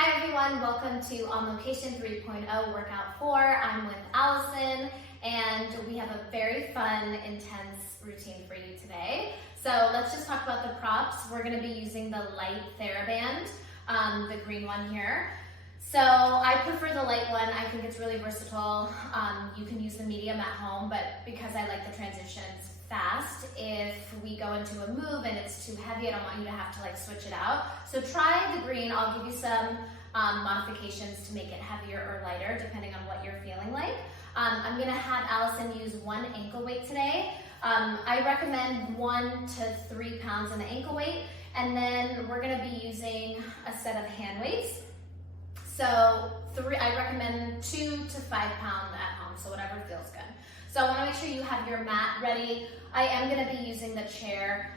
Hi everyone, welcome to On Location 3.0 Workout 4. I'm with Allison and we have a very fun, intense routine for you today. So let's just talk about the props. We're going to be using the light TheraBand, the green one here. So I prefer the light one. I think it's really versatile. You can use the medium at home, but because I like the transitions fast, if we go into a move and it's too heavy, I don't want you to have to switch it out. So try the green. I'll give you some modifications to make it heavier or lighter depending on what you're feeling like. I'm going to have Allison use one ankle weight today. I recommend 1 to 3 pounds in the ankle weight, and then we're going to be using a set of hand weights. So I recommend 2 to 5 pounds at home, so whatever feels good. So I want to make sure you have your mat ready. I am going to be using the chair,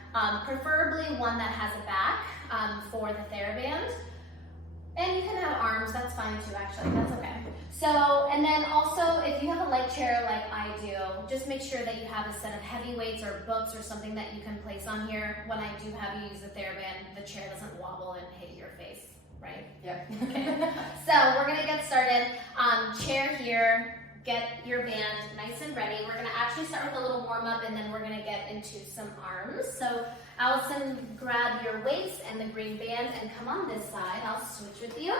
preferably one that has a back for the TheraBand. And you can have arms, that's fine too actually, that's okay. So, and then also if you have a light chair like I do, just make sure that you have a set of heavy weights or books or something that you can place on here. When I do have you use the TheraBand, the chair doesn't wobble and hit your face, right? Yep. Okay. So we're gonna get started. Chair here, get your band nice and ready. We're gonna actually start with a little warm up and then we're gonna get into some arms. So Allison, grab your weights and the green band and come on this side. I'll switch with you.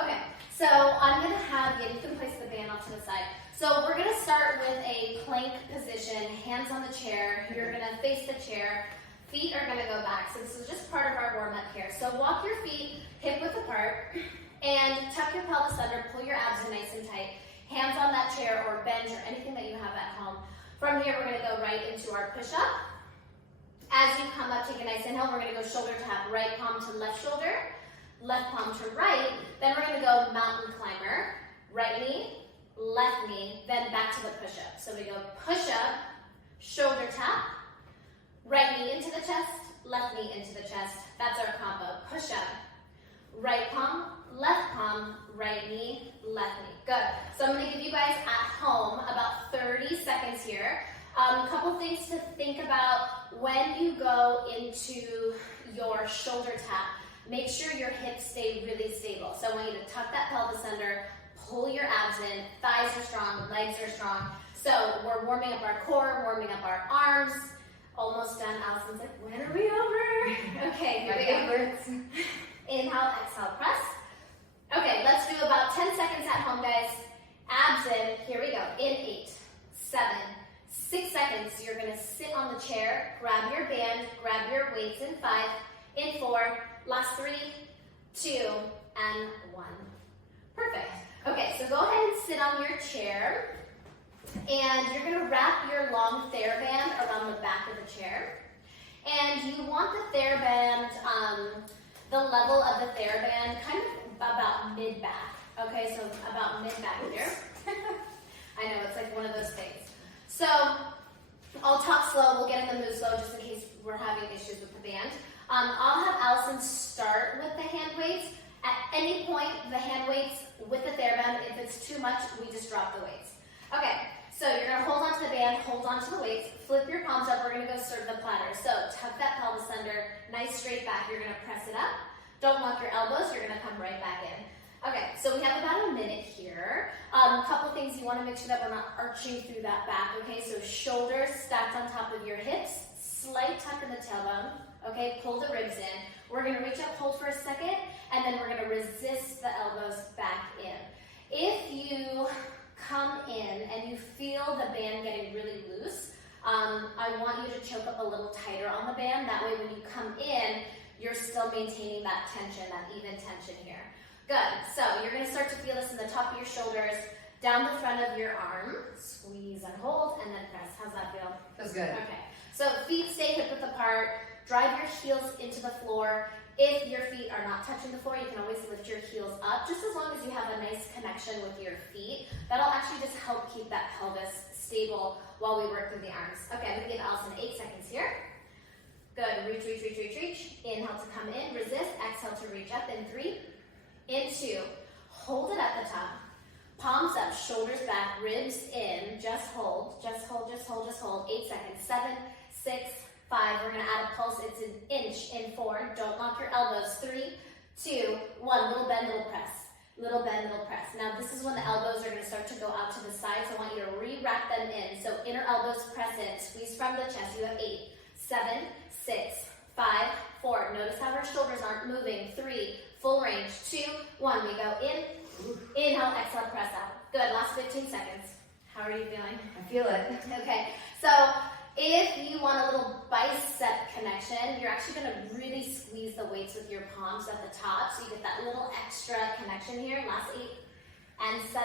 Okay, so I'm gonna have you can place the band off to the side. So we're gonna start with a plank position, hands on the chair. You're gonna face the chair. Feet are gonna go back. So this is just part of our warm up here. So walk your feet hip width apart and tuck your pelvis under, pull your abs in nice and tight. Hands on that chair or bench or anything that you have at home. From here, we're gonna go right into our push-up. As you come up, take a nice inhale. We're gonna go shoulder tap, right palm to left shoulder, left palm to right. Then we're gonna go mountain climber, right knee, left knee, then back to the push-up. So we go push-up, shoulder tap, right knee into the chest, left knee into the chest. That's our combo. Push-up, right palm, right knee, left knee. Good. So I'm gonna give you guys at home about 30 seconds here. A couple things to think about when you go into your shoulder tap. Make sure your hips stay really stable. So I want you to tuck that pelvis under, pull your abs in, thighs are strong, legs are strong. So we're warming up our core, warming up our arms. Almost done. Allison's like, when are we over? Okay, here we go. Inhale, exhale, press. Okay, let's do about 10 seconds at home, guys. Abs in, here we go. In 8, 7, 6 seconds. You're gonna sit on the chair, grab your band, grab your weights in 5, in 4, last 3, 2, and 1. Perfect. Okay, so go ahead and sit on your chair, and you're gonna wrap your long TheraBand around the back of the chair. And you want the TheraBand, the level of the TheraBand kind of about mid-back. Okay, so about mid-back here. I know, it's like one of those things. So I'll talk slow, we'll get in the mood slow just in case we're having issues with the band. I'll have Allison start with the hand weights. At any point, the hand weights with the TheraBand, if it's too much, we just drop the weights. Okay, so you're gonna hold on to the band, hold on to the weights, flip your palms up, we're gonna go serve the platter. So tuck that pelvis under, nice straight back, you're gonna press it up. Don't lock your elbows, you're gonna come right back in. Okay, so we have about a minute here. A couple things you wanna make sure that we're not arching through that back, okay? So shoulders stacked on top of your hips, slight tuck in the tailbone, okay? Pull the ribs in. We're gonna reach up, hold for a second, and then we're gonna resist the elbows back in. If you come in and you feel the band getting really loose, I want you to choke up a little tighter on the band. That way when you come in, you're still maintaining that tension, that even tension here. Good, so you're gonna start to feel this in the top of your shoulders, down the front of your arm, squeeze and hold, and then press. How's that feel? Feels good. Okay, so feet stay hip width apart, drive your heels into the floor. If your feet are not touching the floor, you can always lift your heels up, just as long as you have a nice connection with your feet. That'll actually just help keep that pelvis stable while we work through the arms. Okay, I'm gonna give Allison 8 seconds here. Good, reach, reach, reach, reach, reach. Inhale to come in, resist, exhale to reach up in 3, in 2. Hold it at the top. Palms up, shoulders back, ribs in, just hold, just hold, just hold, just hold. 8 seconds, 7, 6, 5. We're gonna add a pulse, it's an inch in 4. Don't lock your elbows. 3, 2, 1. little bend, little press. Little bend, little press. Now this is when the elbows are going to start to go out to the side, so I want you to re-wrap them in. So inner elbows press in, squeeze from the chest. You have 8, 7, 6, 5, 4. Notice how our shoulders aren't moving. 3, full range. 2, 1. We go in, inhale, exhale, press out. Good, last 15 seconds. How are you feeling? I feel it. Okay, so if you want a little bicep connection, you're actually going to really squeeze the weights with your palms at the top, so you get that little extra connection here. Last 8 and 7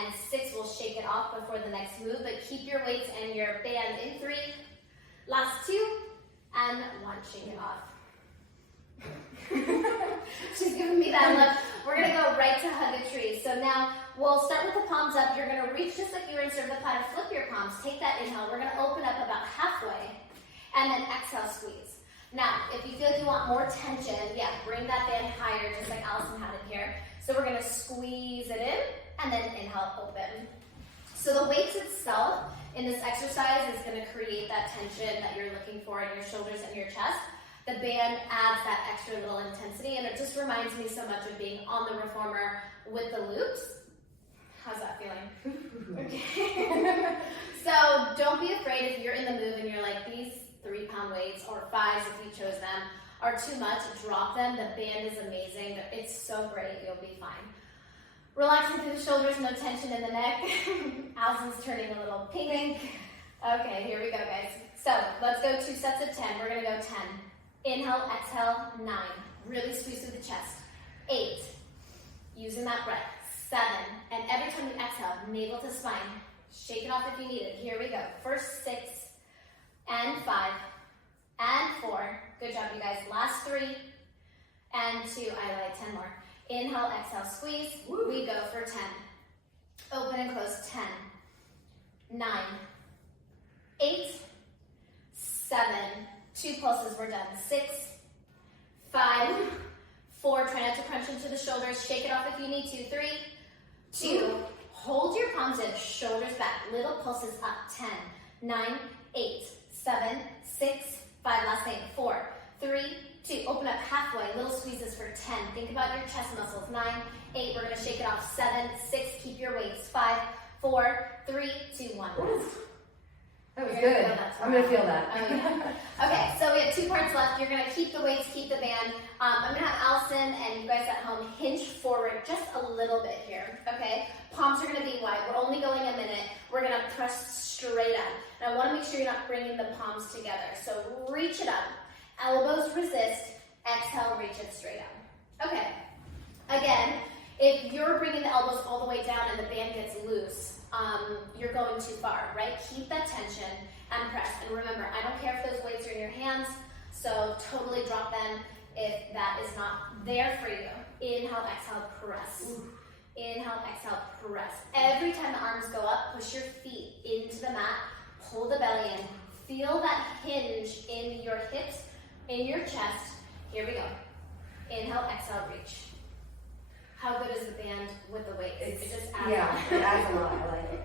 and 6. We'll shake it off before the next move, but keep your weights and your band in 3. Last 2 and 1. Shake it off. She's giving me that look. We're going to go right to hug a tree. So now we'll start with the palms up. You're going to reach just like you were in Survipata. Flip your palms. Take that inhale. We're going to open up about halfway. And then exhale, squeeze. Now, if you feel like you want more tension, yeah, bring that band higher just like Allison had it here. So we're going to squeeze it in and then inhale, open. So the weights itself in this exercise is going to create that tension that you're looking for in your shoulders and your chest. The band adds that extra little intensity, and it just reminds me so much of being on the reformer with the loops. How's that feeling? Okay. So don't be afraid if you're in the move and you're like, these 3-pound weights or 5s if you chose them are too much. Drop them. The band is amazing. It's so great. You'll be fine. Relaxing through the shoulders, no tension in the neck. Allison's turning a little pink. Okay, here we go, guys. So let's go 2 sets of 10. We're going to go 10. Inhale, exhale, 9. Really squeeze through the chest. 8. Using that breath. 7. And every time you exhale, navel to spine. Shake it off if you need it. Here we go. First 6 and 5 and 4. Good job, you guys. Last 3 and 2. I like 10 more. Inhale, exhale, squeeze. Woo. We go for 10. Open and close. 10, 9, 8, 7. 2 pulses, we're done. 6, 5, 4. Try not to crunch into the shoulders. Shake it off if you need to. 3, 2. Hold your palms in, shoulders back. Little pulses up. 10, 9, 8, 7, 6, 5. Last thing. 4, 3, 2. Open up halfway. Little squeezes for 10. Think about your chest muscles. 9, 8. We're going to shake it off. 7, 6. Keep your weights. 5, 4, 3, 2, 1. That was good. I'm going to feel that. Oh, yeah. Okay, so we have 2 parts left. You're going to keep the weights, keep the band. I'm going to have Allison and you guys at home hinge forward just a little bit here, okay? Palms are going to be wide. We're only going a minute. We're going to press straight up. And I want to make sure you're not bringing the palms together. So reach it up. Elbows resist. Exhale, reach it straight up. Okay. Again, if you're bringing the elbows all the way down and the band gets loose, you're going too far, right? Keep that tension and press. And remember, I don't care if those weights are in your hands, so totally drop them if that is not there for you. Inhale, exhale, press. Inhale, exhale, press. Every time the arms go up, push your feet into the mat, pull the belly in. Feel that hinge in your hips, in your chest. Here we go. Inhale, exhale, reach. How good is the band with the weights? It just adds it adds a lot. I like it.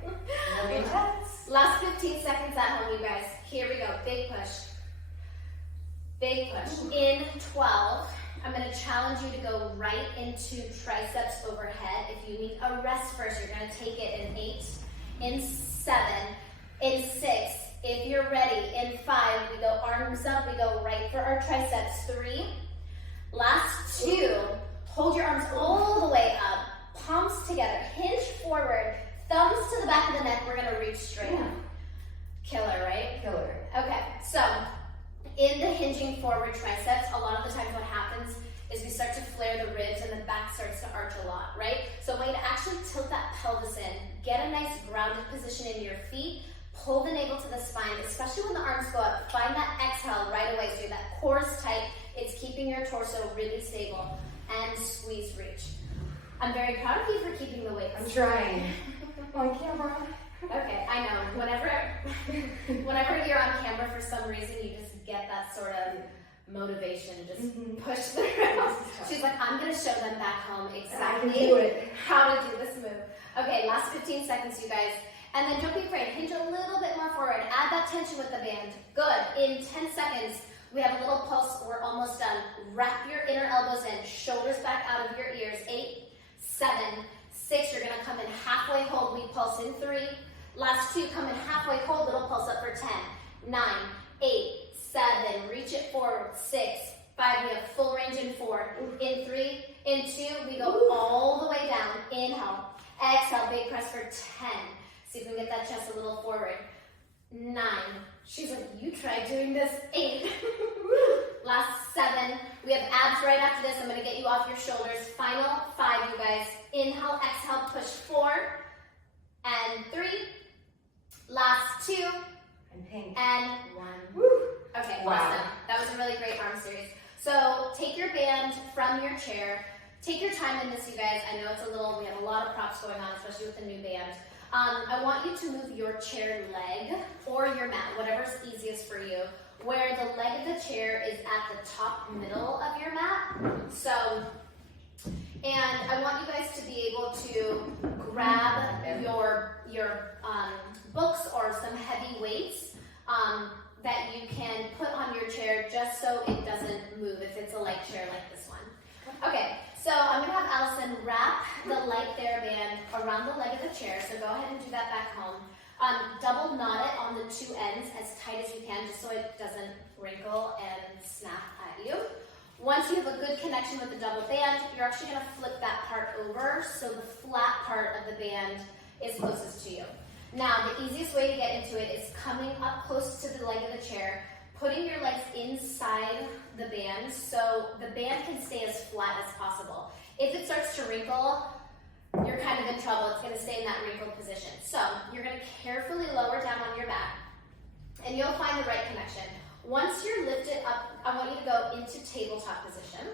Really intense. Last 15 seconds at home, you guys. Here we go. Big push. Big push. Ooh. In 12, I'm going to challenge you to go right into triceps overhead. If you need a rest first, you're going to take it in 8, in 7, in 6. If you're ready, in 5, we go arms up. We go right for our triceps. 3. Last 2. Hold your arms all the way up, palms together, hinge forward, thumbs to the back of the neck. We're going to reach straight up. Killer, right? Killer. Okay, so in the hinging forward triceps, a lot of the times what happens is we start to flare the ribs and the back starts to arch a lot, right? So I want you to actually tilt that pelvis in, get a nice grounded position in your feet, pull the navel to the spine, especially when the arms go up. Find that exhale right away so that core is tight. It's keeping your torso really stable. And squeeze, reach. I'm very proud of you for keeping the weights. I'm trying. On camera. Okay, I know. Whenever you're on camera, for some reason, you just get that sort of motivation, just push through. She's like, I'm going to show them back home exactly how to do this move. Okay, last 15 seconds, you guys. And then don't be afraid. Hinge a little bit more forward. Add that tension with the band. Good. In 10 seconds, We have a little pulse. We're almost done. Wrap your inner elbows in, shoulders back out of your ears. 8, 7, 6. You're going to come in halfway hold. We pulse in 3. Last 2, come in halfway hold. Little pulse up for 10, 9, 8, 7. Reach it forward. 6, 5. We have full range in 4. In 3, in 2. We go all the way down. Inhale. Exhale. Big press for 10. See if we can get that chest a little forward. 9. She's like, you try doing this. 8. Last 7. We have abs right after this. I'm going to get you off your shoulders. Final 5, you guys. Inhale, exhale, push 4. And 3. Last 2. And pink. And 1. Okay, Wow. awesome. That was a really great arm series. So take your band from your chair. Take your time in this, you guys. I know it's we have a lot of props going on, especially with the new band. I want you to move your chair leg or your mat, whatever's easiest for you, where the leg of the chair is at the top middle of your mat. So, and I want you guys to be able to grab your books or some heavy weights that you can put on your chair just so it doesn't move if it's a light chair like this one. Okay, so I'm going to have Allison wrap the light TheraBand around the leg of the chair, so go ahead and do that back home. Double knot it on the 2 ends as tight as you can, just so it doesn't wrinkle and snap at you. Once you have a good connection with the double band, you're actually going to flip that part over so the flat part of the band is closest to you. Now, the easiest way to get into it is coming up close to the leg of the chair, putting your legs inside the band so the band can stay as flat as possible. If it starts to wrinkle, you're kind of in trouble. It's going to stay in that wrinkled position. So you're going to carefully lower down on your back, and you'll find the right connection. Once you're lifted up, I want you to go into tabletop position.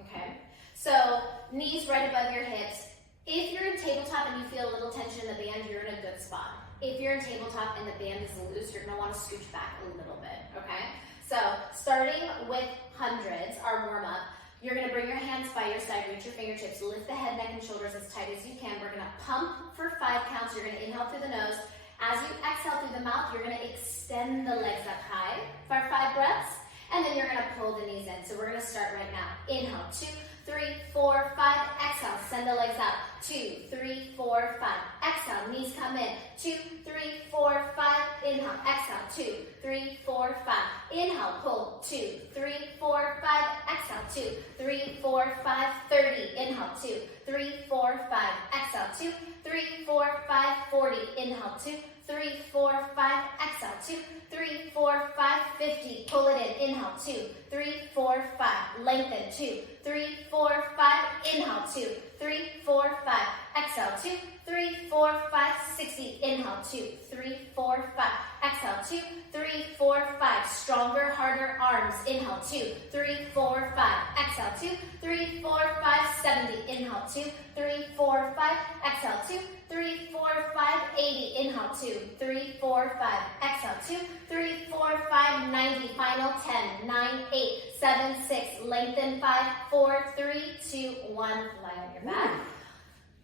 Okay? So knees right above your hips. If you're in tabletop and you feel a little tension in the band, you're in a good spot. If you're in tabletop and the band is loose, you're going to want to scooch back a little bit, okay? So starting with hundreds, our warm-up, you're going to bring your hands by your side, reach your fingertips, lift the head, neck, and shoulders as tight as you can. We're going to pump for 5 counts. You're going to inhale through the nose. As you exhale through the mouth, you're going to extend the legs up high for 5 breaths, and then you're going to pull the knees in. So we're going to start right now. Inhale, 2, 3, 4, 5, exhale, send the legs out, 2, 3, 4, 5, exhale, knees come in, 2, 3, 4, 5, inhale, exhale, 2, 3, 4, 5, inhale, pull, 2, 3, 4, 5, exhale, 2, 3, 4, 5, 30, inhale, 2, 3, 4, 5, exhale, 2, 3, 4, 5, 40, inhale, 2, 3, 4, 5, exhale, 2, 3, 4, 5, 50, pull it in, inhale, 2, 3, 4, 5, lengthen, 2, 3, 4, 5, inhale, 2, 3, 4, 5, exhale, 2, 3, 4, 5, 60, inhale, 2, 3, 4, 5, exhale, 2, 3, 4, 5, stronger, harder arms, inhale, 2, 3, 4, 5, exhale, 2, 3, 4, 5, 70, inhale, 2, 3, 4, 5, exhale, 2, 3, 4, 5, 80, inhale, 2, 3, 4, 5, exhale, 2, 3, 4, 5, 90, final 10, 9, 8, 7, 6, lengthen 5, 4, 3, 2, 1, lie on your back.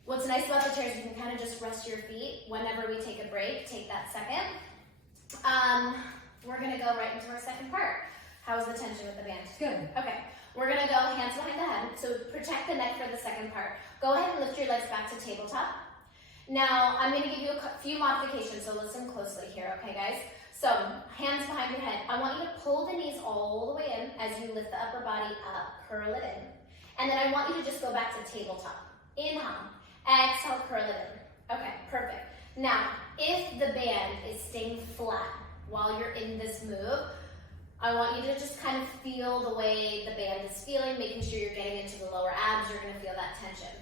What's nice about the chairs, you can kind of just rest your feet. Whenever we take a break, take that second. We're gonna go right into our second part. How is the tension with the band? Good. Okay, we're gonna go hands behind the head. So protect the neck for the second part. Go ahead and lift your legs back to tabletop. Now, I'm gonna give you a few modifications, so listen closely here, okay guys? So, hands behind your head. I want you to pull the knees all the way in as you lift the upper body up, curl it in. And then I want you to just go back to tabletop. Inhale, exhale, curl it in. Okay, perfect. Now, if the band is staying flat while you're in this move, I want you to just kind of feel the way the band is feeling, making sure you're getting into the lower abs, you're gonna feel that tension.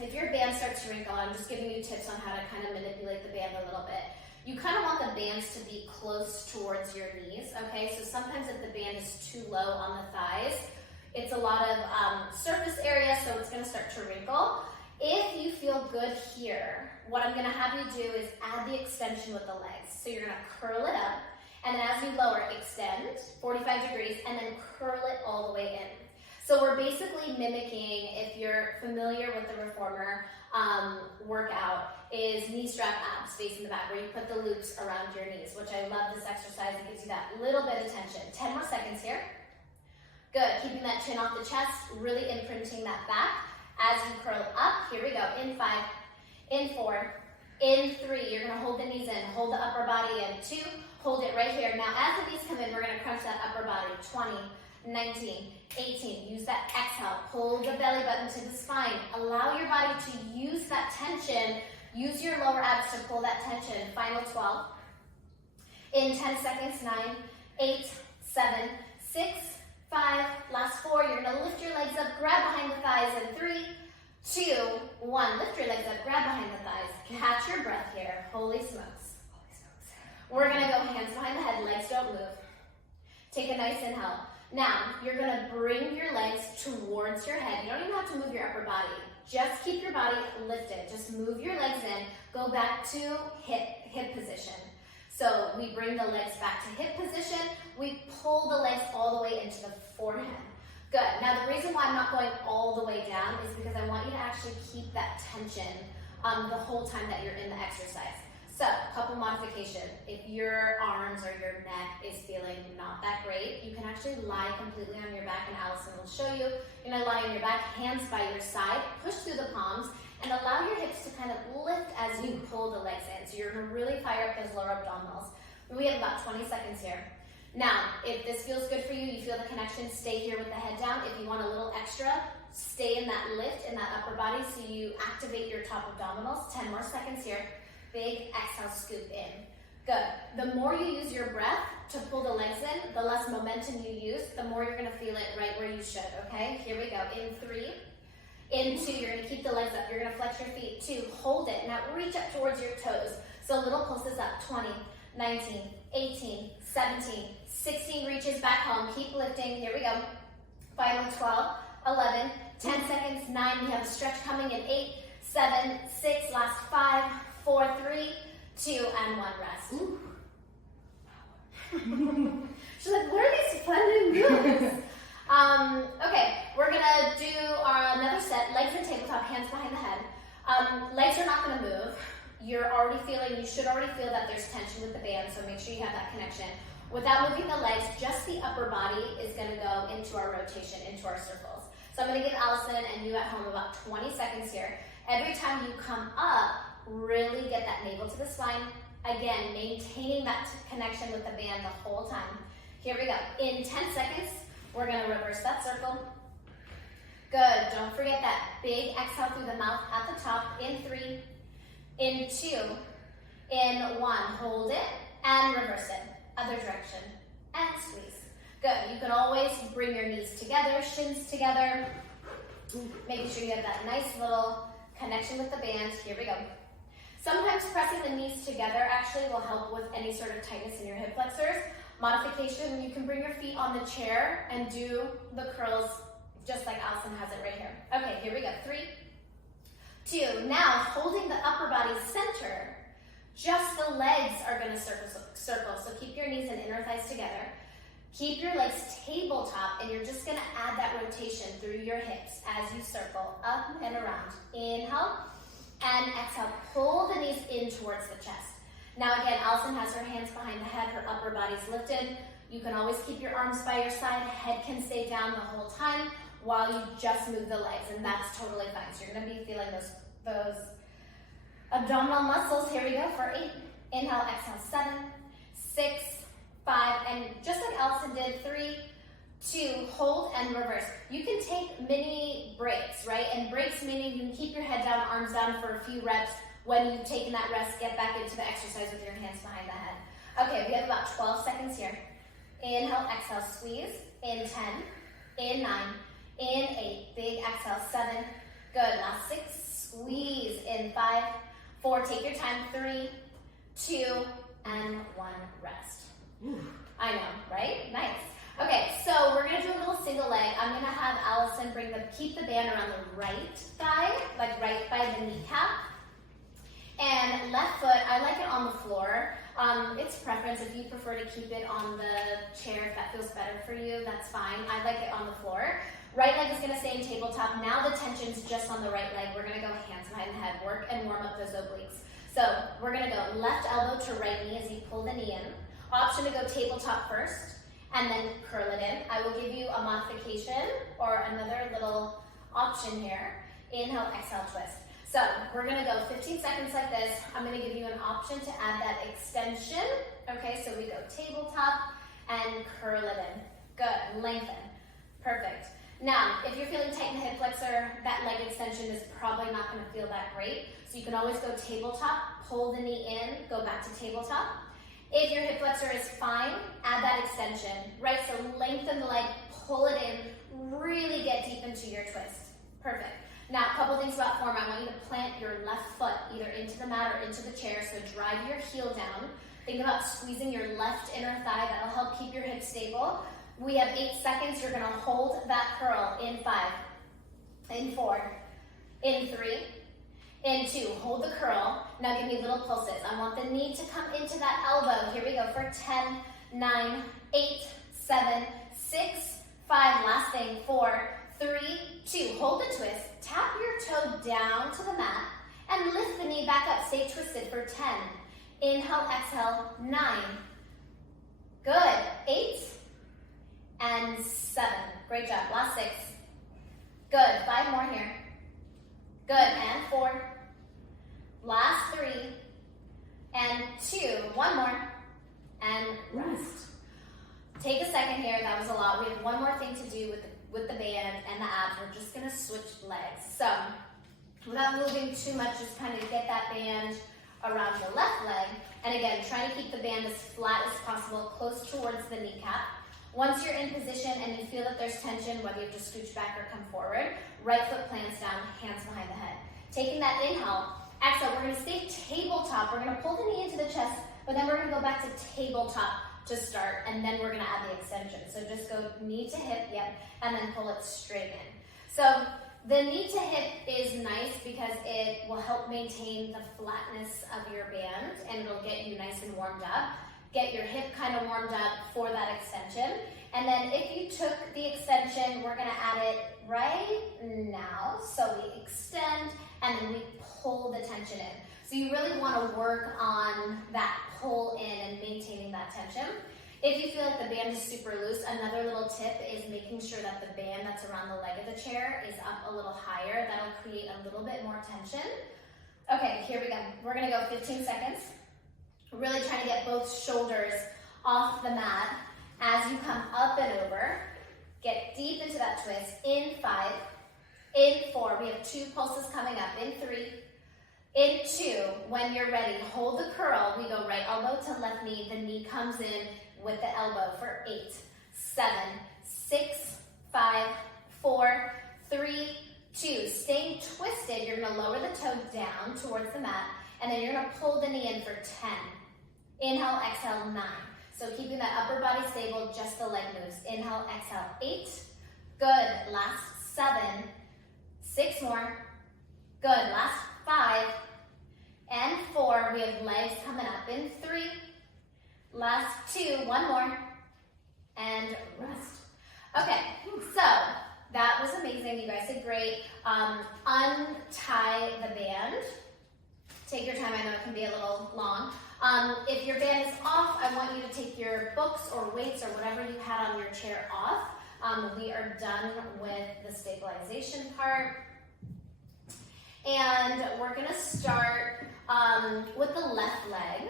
If your band starts to wrinkle, I'm just giving you tips on how to kind of manipulate the band a little bit. You kind of want the bands to be close towards your knees, okay? So sometimes if the band is too low on the thighs, it's a lot of surface area, so it's gonna start to wrinkle. If you feel good here, what I'm gonna have you do is add the extension with the legs. So you're gonna curl it up, and then as you lower, extend 45 degrees, and then curl it all the way in. So we're basically mimicking, if you're familiar with the reformer workout, is knee strap abs facing the back, where you put the loops around your knees, which I love this exercise. It gives you that little bit of tension. 10 more seconds here. Good, keeping that chin off the chest, really imprinting that back. As you curl up, here we go, in 5, in 4, in 3, you're gonna hold the knees in, hold the upper body in, 2, hold it right here. Now as the knees come in, we're gonna crunch that upper body, 20, 19, 18, use that exhale, pull the belly button to the spine, allow your body to use that tension, use your lower abs to pull that tension, final 12, in 10 seconds, 9, 8, 7, 6, 5, last 4, you're gonna lift your legs up, grab behind the thighs in 3, 2, 1, lift your legs up, grab behind the thighs, catch your breath here, holy smokes. We're gonna go hands behind the head, legs don't move. Take a nice inhale. Now, you're gonna bring your legs towards your head. You don't even have to move your upper body. Just keep your body lifted. Just move your legs in. Go back to hip position. So we bring the legs back to hip position. We pull the legs all the way into the forehead. Good. Now, the reason why I'm not going all the way down is because I want you to actually keep that tension the whole time that you're in the exercise. So, couple modification. If your arms or your neck is feeling not that great, you can actually lie completely on your back, and Allison will show you. You're gonna lie on your back, hands by your side, push through the palms, and allow your hips to kind of lift as you pull the legs in. So you're gonna really fire up those lower abdominals. We have about 20 seconds here. Now, if this feels good for you, you feel the connection, stay here with the head down. If you want a little extra, stay in that lift in that upper body so you activate your top abdominals. 10 more seconds here. Big exhale, scoop in. Good. The more you use your breath to pull the legs in, the less momentum you use, the more you're gonna feel it right where you should, okay? Here we go. In 3, in 2, you're gonna keep the legs up. You're gonna flex your feet. 2, hold it. Now reach up towards your toes. So little pulses up. 20, 19, 18, 17, 16 reaches back home. Keep lifting. Here we go. Final 12, 11, 10 seconds, 9. We have a stretch coming in 8, 7, 6, last 5, 4, 3, 2, and 1, rest. Ooh. She's like, what are these fun new moves? Okay, we're gonna do another set, legs in tabletop, hands behind the head. Legs are not gonna move. You should already feel that there's tension with the band, so make sure you have that connection. Without moving the legs, just the upper body is gonna go into our rotation, into our circles. So I'm gonna give Allison and you at home about 20 seconds here. Every time you come up, really get that navel to the spine. Again, maintaining that connection with the band the whole time. Here we go. In 10 seconds, we're gonna reverse that circle. Good, don't forget that big exhale through the mouth at the top. In 3, in 2, in 1, hold it, and reverse it. Other direction, and squeeze. Good, you can always bring your knees together, shins together, making sure you have that nice little connection with the band. Here we go. Sometimes pressing the knees together actually will help with any sort of tightness in your hip flexors. Modification, you can bring your feet on the chair and do the curls just like Allison has it right here. Okay, here we go. 3, 2, now holding the upper body center, just the legs are gonna circle. So keep your knees and inner thighs together. Keep your legs tabletop, and you're just gonna add that rotation through your hips as you circle up and around. Inhale. And exhale, pull the knees in towards the chest. Now again, Allison has her hands behind the head, her upper body's lifted. You can always keep your arms by your side, head can stay down the whole time while you just move the legs, and that's totally fine. So you're gonna be feeling those abdominal muscles. Here we go for 8. Inhale, exhale, 7, 6, 5, and just like Allison did, 3, 2, hold and reverse. You can take mini breaks, right? And breaks meaning you can keep your head down, arms down for a few reps. When you've taken that rest, get back into the exercise with your hands behind the head. Okay, we have about 12 seconds here. Inhale, exhale, squeeze. In 10, in 9, in 8, big exhale, 7. Good, last 6, squeeze. In 5, 4, take your time, 3, 2, and 1, rest. I know, right? Nice. Okay, so we're gonna do a little single leg. I'm gonna have Allison keep the band around the right thigh, like right by the kneecap. And left foot, I like it on the floor. It's preference. If you prefer to keep it on the chair, if that feels better for you, that's fine. I like it on the floor. Right leg is gonna stay in tabletop. Now the tension's just on the right leg. We're gonna go hands behind the head, work and warm up those obliques. So we're gonna go left elbow to right knee as you pull the knee in. Option to go tabletop first and then curl it in. I will give you a modification or another little option here. Inhale, exhale, twist. So we're gonna go 15 seconds like this. I'm gonna give you an option to add that extension. Okay, so we go tabletop and curl it in. Good, lengthen, perfect. Now, if you're feeling tight in the hip flexor, that leg extension is probably not gonna feel that great. So you can always go tabletop, pull the knee in, go back to tabletop. If your hip flexor is fine, add that extension, right? So lengthen the leg, pull it in, really get deep into your twist. Perfect. Now, a couple things about form. I want you to plant your left foot either into the mat or into the chair, so drive your heel down. Think about squeezing your left inner thigh. That'll help keep your hips stable. We have 8 seconds. You're gonna hold that curl in 5, in 4, in 3, in 2. Hold the curl. Now give me little pulses. I want the knee to come into that elbow. Here we go for 10, 9, 8, 7, 6, 5. Last thing, 4, 3, 2. Hold the twist. Tap your toe down to the mat and lift the knee back up. Stay twisted for 10. Inhale, exhale, 9. Good. 8 and 7. Great job. Last 6. Good. 5 more here. Good. And 4. Last 3. And 2. 1 more. And rest. Take a second here. That was a lot. We have one more thing to do with the band and the abs. We're just gonna switch legs. So without moving too much, just kind of get that band around the left leg. And again, try to keep the band as flat as possible, close towards the kneecap. Once you're in position and you feel that there's tension, whether you have to scooch back or come forward, right foot plants down, hands behind the head. Taking that inhale, exhale, we're gonna stay tabletop. We're gonna pull the knee into the chest, but then we're gonna go back to tabletop to start, and then we're gonna add the extension. So just go knee to hip, yep, and then pull it straight in. So the knee to hip is nice because it will help maintain the flatness of your band and it'll get you nice and warmed up. Get your hip kind of warmed up for that extension. And then if you took the extension, we're gonna add it right now. So we extend and then we pull the tension in. So you really wanna work on that pull in and maintaining that tension. If you feel like the band is super loose, another little tip is making sure that the band that's around the leg of the chair is up a little higher. That'll create a little bit more tension. Okay, here we go. We're gonna go 15 seconds. Really trying to get both shoulders off the mat as you come up and over. Get deep into that twist. In 5, in 4. We have 2 pulses coming up. In 3, in 2. When you're ready, hold the curl. We go right elbow to left knee. The knee comes in with the elbow for 8, 7, 6, 5, 4, 3, 2. Staying twisted, you're gonna lower the toe down towards the mat, and then you're gonna pull the knee in for 10. Inhale, exhale, 9. So keeping that upper body stable, just the leg moves. Inhale, exhale, 8. Good, last 7. 6 more. Good, last 5. And 4, we have legs coming up in 3. Last 2, 1 more, and rest. Okay, so that was amazing. You guys did great. Untie the band. Take your time. I know it can be a little long. If your band is off, I want you to take your books or weights or whatever you had on your chair off. We are done with the stabilization part. And we're gonna start with the left leg.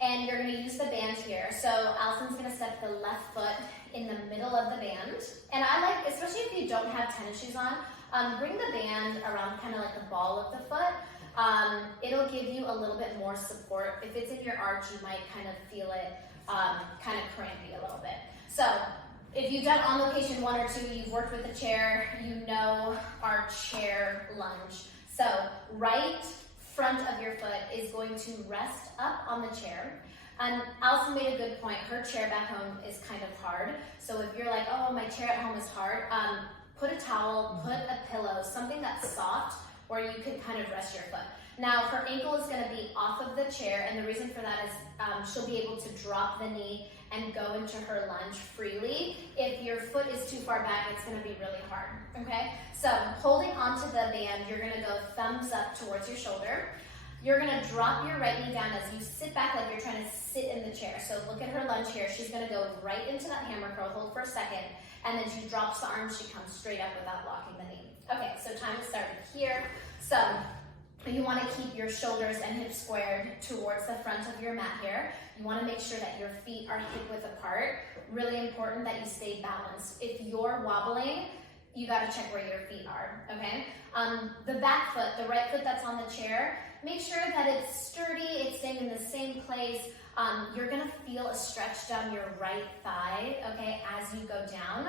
And you're gonna use the band here. So Allison's gonna set the left foot in the middle of the band. And I like, especially if you don't have tennis shoes on, bring the band around kind of like the ball of the foot. It'll give you a little bit more support. If it's in your arch, you might kind of feel it kind of crampy a little bit. So if you've done on location 1 or 2, you've worked with the chair, you know our chair lunge. So right front of your foot is going to rest up on the chair. And Allison made a good point. Her chair back home is kind of hard. So if you're like, oh, my chair at home is hard, put a towel, put a pillow, something that's soft where you can kind of rest your foot. Now, her ankle is going to be off of the chair, and the reason for that is she'll be able to drop the knee and go into her lunge freely. If your foot is too far back, it's gonna be really hard, okay? So holding onto the band, you're gonna go thumbs up towards your shoulder. You're gonna drop your right knee down as you sit back like you're trying to sit in the chair. So look at her lunge here. She's gonna go right into that hammer curl, hold for a second, and then she drops the arms, she comes straight up without locking the knee. Okay, so time to start here. So you wanna keep your shoulders and hips squared towards the front of your mat here. You wanna make sure that your feet are hip width apart. Really important that you stay balanced. If you're wobbling, you gotta check where your feet are, okay? The back foot, the right foot that's on the chair, make sure that it's sturdy, it's staying in the same place. You're gonna feel a stretch down your right thigh, okay, as you go down.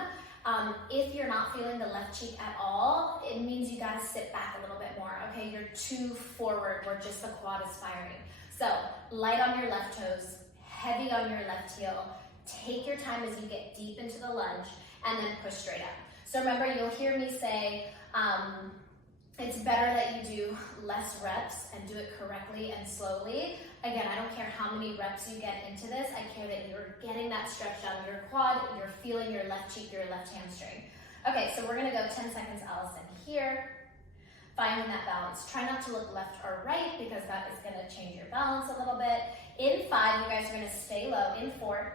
If you're not feeling the left cheek at all, it means you gotta sit back a little bit more, okay? You're too forward where just the quad is firing. So light on your left toes, heavy on your left heel. Take your time as you get deep into the lunge and then push straight up. So remember, you'll hear me say, it's better that you do less reps and do it correctly and slowly. Again, I don't care how many reps you get into this. I care that you're getting that stretch down your quad, you're feeling your left cheek, your left hamstring. Okay, so we're gonna go 10 seconds, Allison, here. Finding that balance. Try not to look left or right because that is gonna change your balance a little bit. In 5, you guys are gonna stay low. In 4,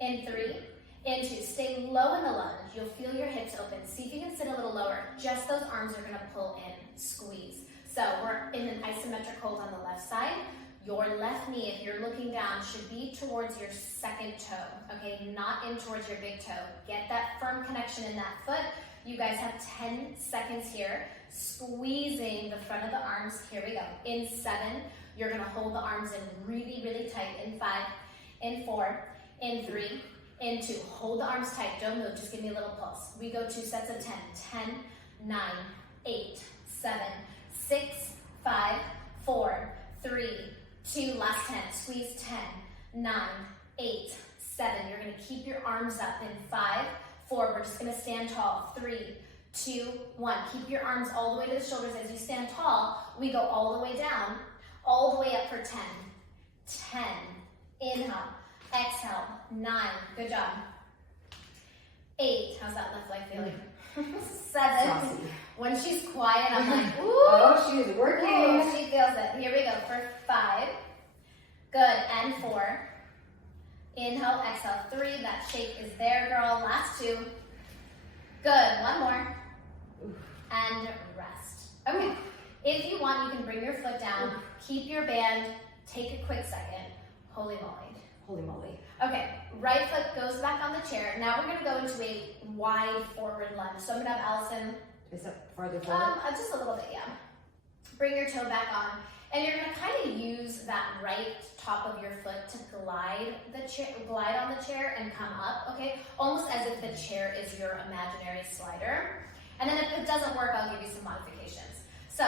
in 3, in 2, stay low in the lunge. You'll feel your hips open. See if you can sit a little lower. Just those arms are gonna pull in, squeeze. So we're in an isometric hold on the left side. Your left knee, if you're looking down, should be towards your second toe, okay? Not in towards your big toe. Get that firm connection in that foot. You guys have 10 seconds here. Squeezing the front of the arms. Here we go. In 7, you're gonna hold the arms in really, really tight. In 5, in 4, in 3, in 2. Hold the arms tight, don't move, just give me a little pulse. We go 2 sets of 10. 10, 9, 8, 7, 6, 5, 4, 3, 2, last 10. Squeeze 10, 9, 8, 7. You're gonna keep your arms up in 5, 4. We're just gonna stand tall. 3, 2, 1. Keep your arms all the way to the shoulders as you stand tall. We go all the way down, all the way up for 10. 10, inhale, exhale, 9, good job. 8, how's that left leg feeling? 7, Saucy. when she's quiet, I'm like, ooh. Oh, she's working. Ooh, she feels it. Here we go for 5, good, and 4. Inhale, exhale, 3, that shake is there, girl. Last 2, good, 1 more, and rest. Okay, if you want, you can bring your foot down, keep your band, take a quick second. Holy moly. Holy moly. Okay, right foot goes back on the chair. Now we're gonna go into a wide forward lunge. So I'm gonna have Allison, Is that farther forward? just a little bit, yeah. Bring your toe back on, and you're gonna kind of use that right top of your foot to glide on the chair and come up, okay? Almost as if the chair is your imaginary slider. And then if it doesn't work, I'll give you some modifications. So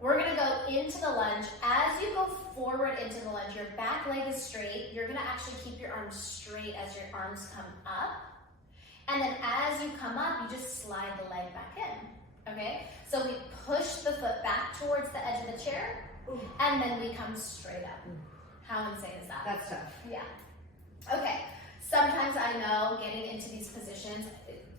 we're gonna go into the lunge. As you go forward into the lunge, your back leg is straight. You're gonna actually keep your arms straight as your arms come up. And then as you come up, you just slide the leg back in, okay? So we push the foot back towards the edge of the chair, and then we come straight up. How insane is that? That's tough. Yeah. Okay, sometimes I know getting into these positions,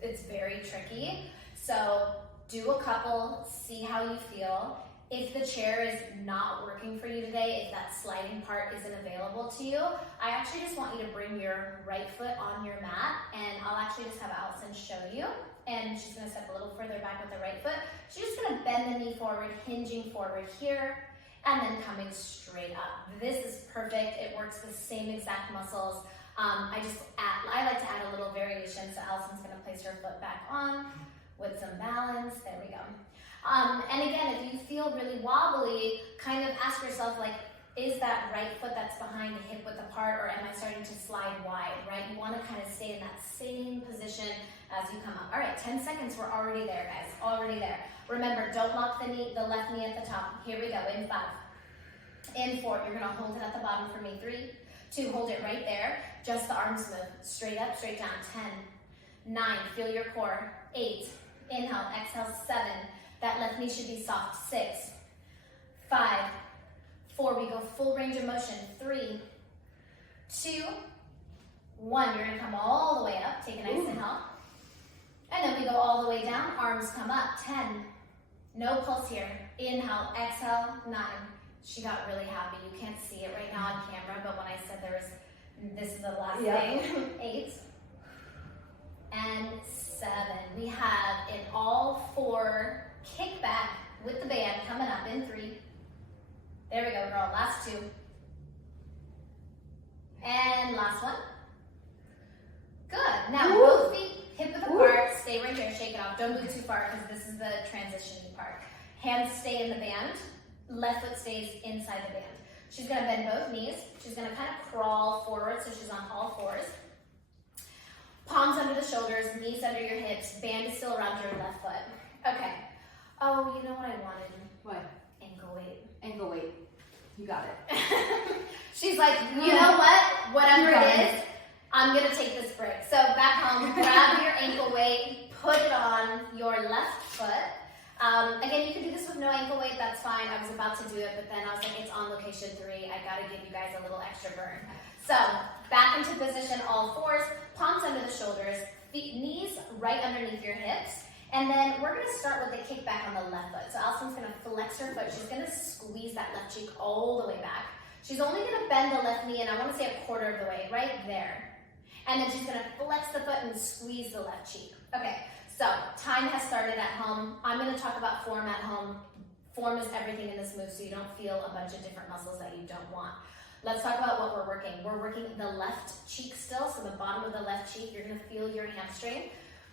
it's very tricky. So do a couple, see how you feel. If the chair is not working for you today, if that sliding part isn't available to you, I actually just want you to bring your right foot on your mat, and I'll actually just have Allison show you. And she's gonna step a little further back with the right foot. She's just gonna bend the knee forward, hinging forward here, and then coming straight up. This is perfect. It works the same exact muscles. I like to add a little variation. So Allison's gonna place her foot back on with some balance. There we go. And again, if you feel really wobbly, kind of ask yourself, like, is that right foot that's behind the hip width apart, or am I starting to slide wide, right? You wanna kind of stay in that same position as you come up. All right, 10 seconds, we're already there, guys, already there. Remember, don't lock the left knee at the top. Here we go, in 5. In 4, you're gonna hold it at the bottom for me. 3, 2, hold it right there. Just the arms move, straight up, straight down. 10, 9, feel your core. 8, inhale, exhale, 7. That left knee should be soft. 6, 5, 4, we go full range of motion. 3, 2, 1, you're gonna come all the way up, take a nice inhale. And then we go all the way down, arms come up, 10. No pulse here. Inhale, exhale, 9. She got really happy. You can't see it right now on camera, but when I said this is the last thing. 8. And 7. We have in all 4, kick back with the band coming up in 3. There we go, girl, last 2. And last one. Good. Now, both feet hip width apart. Stay right here. Shake it off. Don't move too far because this is the transition part. Hands stay in the band. Left foot stays inside the band. She's going to bend both knees. She's going to kind of crawl forward so she's on all 4s. Palms under the shoulders, knees under your hips. Band is still around your left foot. Okay. Oh, you know what I wanted? What? Ankle weight. Ankle weight. You got it. She's like, you know what? Whatever it is, I'm going to take this break. So back home, grab your ankle weight, put it on your left foot. Again, you can do this with no ankle weight, that's fine. I was about to do it, but then I was like, it's on location 3. I got to give you guys a little extra burn. So back into position, all 4s, palms under the shoulders, feet, knees right underneath your hips. And then we're going to start with a kick back on the left foot. So Allison's going to flex her foot. She's going to squeeze that left cheek all the way back. She's only going to bend the left knee, and I want to say a quarter of the way, right there. And then she's going to flex the foot and squeeze the left cheek. Okay, so time has started at home. I'm going to talk about form at home. Form is everything in this move, so you don't feel a bunch of different muscles that you don't want. Let's talk about what we're working. We're working the left cheek still, so the bottom of the left cheek, you're going to feel your hamstring.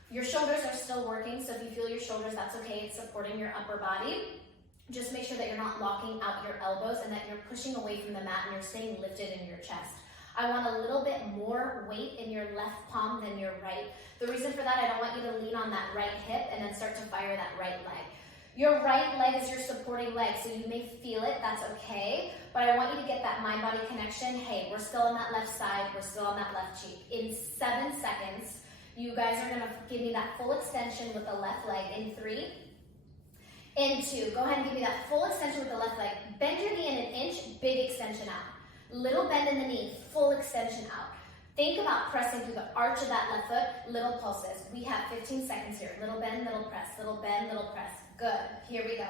Your shoulders are still working, so if you feel your shoulders, that's okay. It's supporting your upper body. Just make sure that you're not locking out your elbows and that you're pushing away from the mat and you're staying lifted in your chest. I want a little bit more weight in your left palm than your right. The reason for that, I don't want you to lean on that right hip and then start to fire that right leg. Your right leg is your supporting leg, so you may feel it, that's okay. But I want you to get that mind-body connection. Hey, we're still on that left side, we're still on that left cheek. In 7 seconds, you guys are gonna give me that full extension with the left leg in 3. In 2, go ahead and give me that full extension with the left leg. Bend your knee in 1 inch, big extension out. Little bend in the knee, full extension out. Think about pressing through the arch of that left foot, little pulses. We have 15 seconds here. Little bend, little press, little bend, little press. Good, here we go.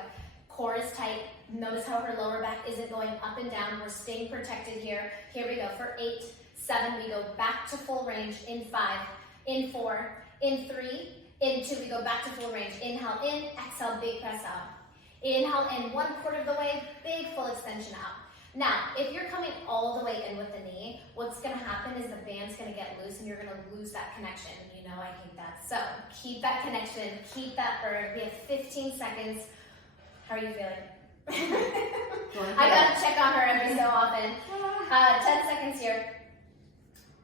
Core is tight. Notice how her lower back isn't going up and down. We're staying protected here. Here we go for 8, 7, we go back to full range in 5, in 4, in 3, in 2, we go back to full range. Inhale in, exhale, big press out. Inhale in, 1/4 of the way, big full extension out. Now, if you're coming all the way in with the knee, what's gonna happen is the band's gonna get loose and you're gonna lose that connection. You know I hate that. So keep that connection, keep that burn. We have 15 seconds. How are you feeling? I gotta check on her every so often. 10 seconds here.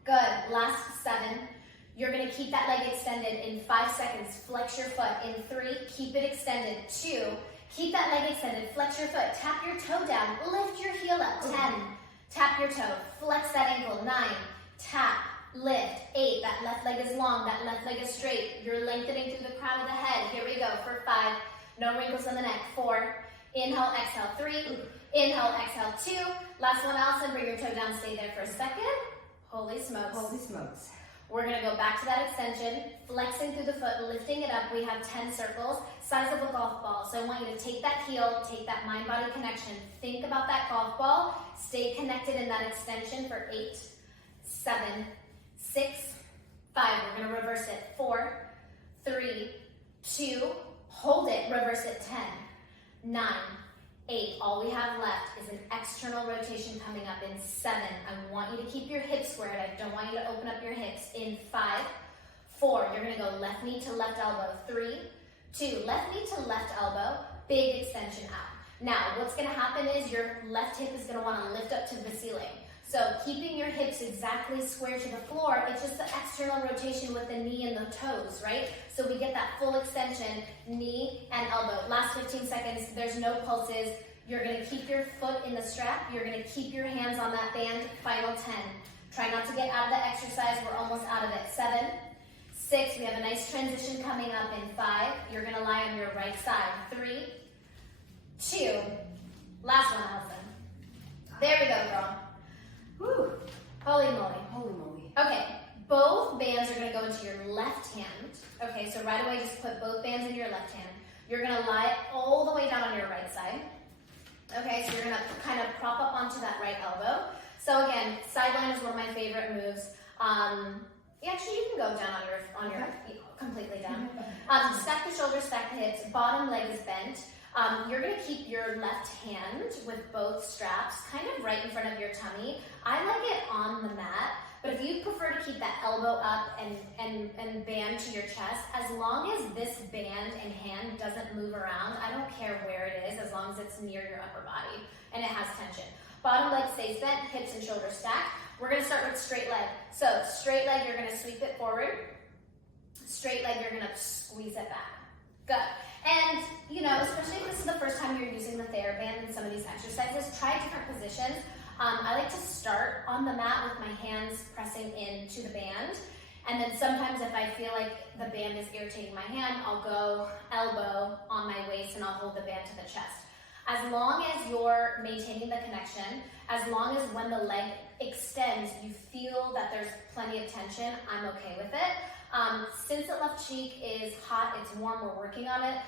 Good, last 7. You're gonna keep that leg extended in 5 seconds. Flex your foot in 3, keep it extended. 2, keep that leg extended, flex your foot, tap your toe down, lift your heel up. 10, tap your toe, flex that ankle. 9, tap, lift. 8, that left leg is long, that left leg is straight. You're lengthening through the crown of the head. Here we go for 5, no wrinkles in the neck. 4, inhale, exhale. 3, inhale, exhale. 2, last one, Allison, bring your toe down, stay there for a second. Holy smokes. Holy smokes. We're gonna go back to that extension, flexing through the foot, lifting it up. We have 10 circles, size of a golf ball. So I want you to take that heel, take that mind-body connection. Think about that golf ball. Stay connected in that extension for 8, 7, 6, 5. We're gonna reverse it. 4, 3, 2, hold it, reverse it. 10, 9, 8. All we have left is an external rotation coming up in 7. I want you to keep your hips squared. I don't want you to open up your hips. In 5, 4. You're going to go left knee to left elbow. 3, 2. Left knee to left elbow. Big extension out. Now, what's going to happen is your left hip is going to want to lift up to the ceiling. So keeping your hips exactly square to the floor, it's just the external rotation with the knee and the toes, right? So we get that full extension, knee and elbow. Last 15 seconds, there's no pulses. You're gonna keep your foot in the strap. You're gonna keep your hands on that band. Final 10. Try not to get out of the exercise. We're almost out of it. 7, 6, we have a nice transition coming up in 5. You're gonna lie on your right side. 3, 2, last one, Allison. There we go, girl. Woo. Holy moly. Holy moly. Okay, You're gonna lie all the way down on your right side. Okay, so you're gonna kind of prop up onto that right elbow. So again, sideline is one of my favorite moves. Actually, you can go down on your completely down. Stack the shoulders, stack the hips. Bottom leg is bent. You're gonna keep your left hand with both straps kind of right in front of your tummy. I like it on the mat, but if you prefer to keep that elbow up and band to your chest, as long as this band and hand doesn't move around, I don't care where it is, as long as it's near your upper body and it has tension. Bottom leg stays bent, hips and shoulders stacked. We're gonna start with straight leg. So straight leg, you're gonna sweep it forward. Straight leg, you're gonna squeeze it back. Good. And, you know, especially if this is the first time you're using the TheraBand in some of these exercises, try different positions. I like to start on the mat with my hands pressing into the band. And then sometimes if I feel like the band is irritating my hand, I'll go elbow on my waist and I'll hold the band to the chest. As long as you're maintaining the connection, as long as when the leg extends, you feel that there's plenty of tension, I'm okay with it. Since the left cheek is hot, it's warm, we're working on it,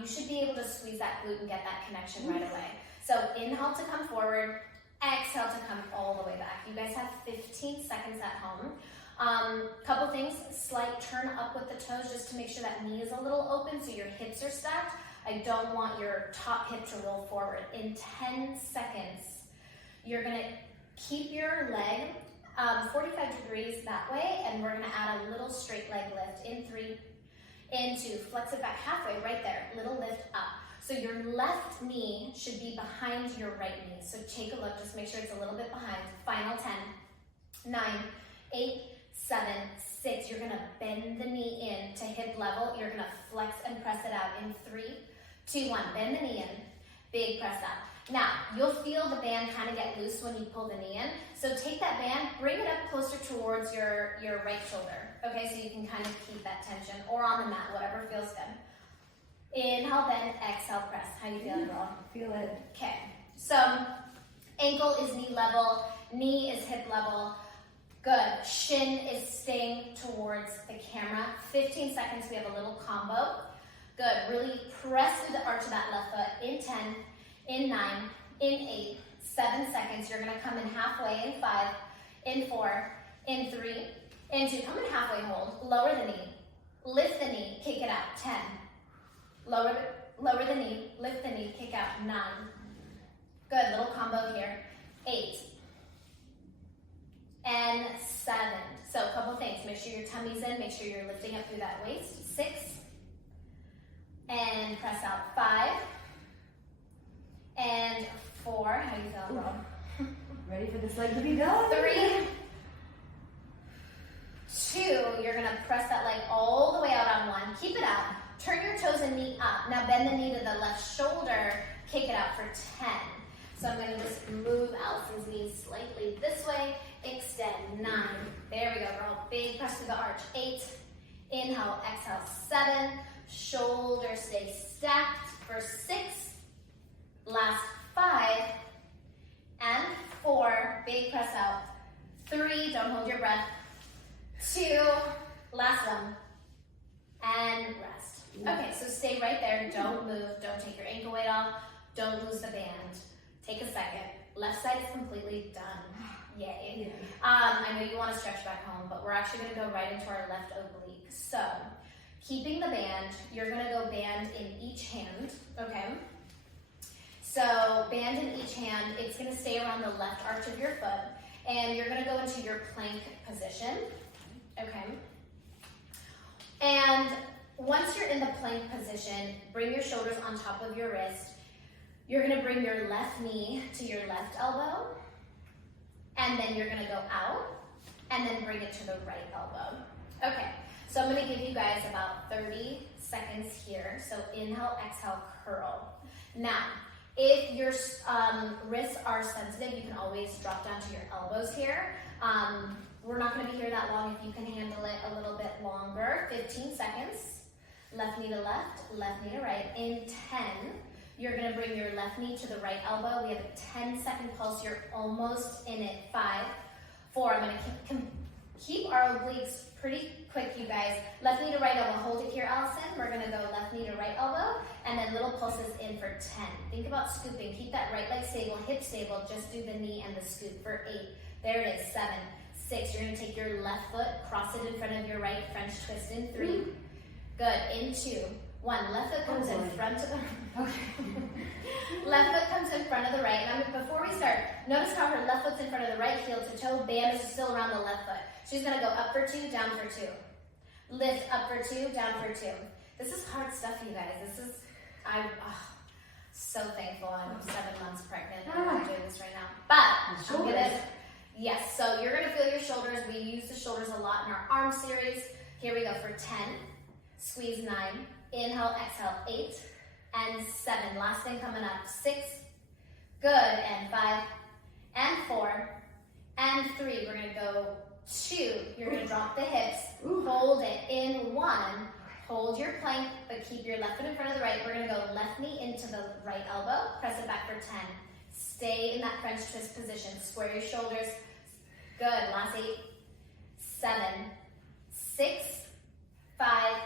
you should be able to squeeze that glute and get that connection right away. So inhale to come forward, exhale to come all the way back. You guys have 15 seconds at home. Couple things, slight turn up with the toes just to make sure that knee is a little open so your hips are stacked. I don't want your top hip to roll forward. In 10 seconds, you're gonna keep your leg 45 degrees that way, and we're gonna add a little straight leg lift in 3, in 2, flex it back halfway, right there, little lift up. So your left knee should be behind your right knee. So take a look, just make sure it's a little bit behind. Final 10, 9, 8, 7, 6. You're gonna bend the knee in to hip level. You're gonna flex and press it out in 3, 2, 1. Bend the knee in, big press out. Now, you'll feel the band kind of get loose when you pull the knee in. So take that band, bring it up closer towards your right shoulder. Okay, so you can kind of keep that tension, or on the mat, whatever feels good. Inhale, bend, exhale, press. How you feeling, girl? Feel it. Okay, so ankle is knee level, knee is hip level. Good, shin is staying towards the camera. 15 seconds, we have a little combo. Good, really press through the arch of that left foot. In 10, in 9, in 8, 7 seconds. You're gonna come in halfway in 5, in 4, in 3, in 2. Come in halfway hold. Lower the knee, lift the knee, kick it out. 10. Lower the knee, lift the knee, kick out. 9. Good, little combo here. 8. And 7. So a couple things. Make sure your tummy's in. Make sure you're lifting up through that waist. 6. And press out. 5. And 4. How you feeling, Rob? Ready for this leg to be done? 3. 2. You're gonna press that leg all the way out on 1. Keep it out. Turn your toes and knee up. Now bend the knee to the left shoulder. Kick it out for 10. So I'm gonna just move Allison's knees slightly this way. Extend. 9. There we go, girl. Big press to the arch. 8. Inhale, exhale. 7. Shoulders stay stacked for 6. Last 5. And 4. Big press out. 3. Don't hold your breath. 2. Last one. And rest. Okay, so stay right there. Don't move. Don't take your ankle weight off. Don't lose the band. Take a second. Left side is completely done. Yay. I know you want to stretch back home, but we're actually going to go right into our left oblique. So, keeping the band, you're going to go band in each hand, okay? So, band in each hand, it's going to stay around the left arch of your foot, and you're going to go into your plank position, okay? And once you're in the plank position, bring your shoulders on top of your wrist. You're gonna bring your left knee to your left elbow, and then you're gonna go out, and then bring it to the right elbow. Okay, so I'm gonna give you guys about 30 seconds here. So inhale, exhale, curl. Now, if your wrists are sensitive, you can always drop down to your elbows here. We're not gonna be here that long if you can handle it a little bit longer. 15 seconds. Left knee to left, left knee to right. In 10, you're gonna bring your left knee to the right elbow. We have a 10-second pulse. You're almost in it. 5, 4, I'm gonna keep our obliques pretty quick, you guys. Left knee to right elbow. Hold it here, Allison. We're gonna go left knee to right elbow, and then little pulses in for 10. Think about scooping. Keep that right leg stable, hip stable. Just do the knee and the scoop for 8. There it is, 7, 6. You're gonna take your left foot, cross it in front of your right, French twist in 3. Good, in 2. 1, left foot comes in front of the left foot comes in front of the right. Now, before we start, notice how her left foot's in front of the right, heel to toe. Band is still around the left foot. She's gonna go up for 2, down for 2. Lift up for 2, down for 2. This is hard stuff, you guys. I'm so thankful I'm 7 months pregnant and I'm doing this right now. But I'm gonna, yes, so you're gonna feel your shoulders. We use the shoulders a lot in our arm series. Here we go for 10, squeeze 9, inhale, exhale, 8, and 7. Last thing coming up, 6, good, and 5, and 4, and 3. We're gonna go 2. You're gonna drop the hips, hold it in 1, hold your plank, but keep your left foot in front of the right. We're gonna go left knee into the right elbow, press it back for 10. Stay in that French twist position, square your shoulders. Good, last 8, 7, 6, 5,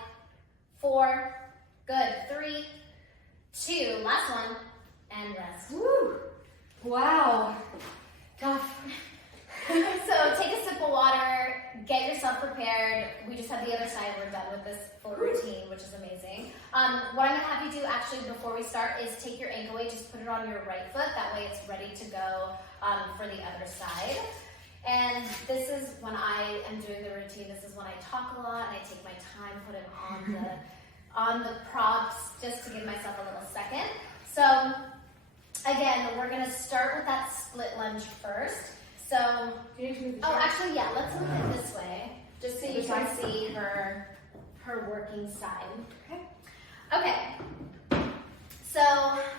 4, good, 3, 2, last one, and rest. Woo! Wow. Tough. So take a sip of water, get yourself prepared. We just had the other side, we're done with this full routine, which is amazing. What I'm gonna have you do actually before we start is take your ankle weight, just put it on your right foot, that way it's ready to go for the other side. And this is when I am doing the routine, this is when I talk a lot and I take my time, put it on the props just to give myself a little second. So again, we're gonna start with that split lunge first. So, actually, yeah, let's move it this way, just so you can see her working side. Okay. So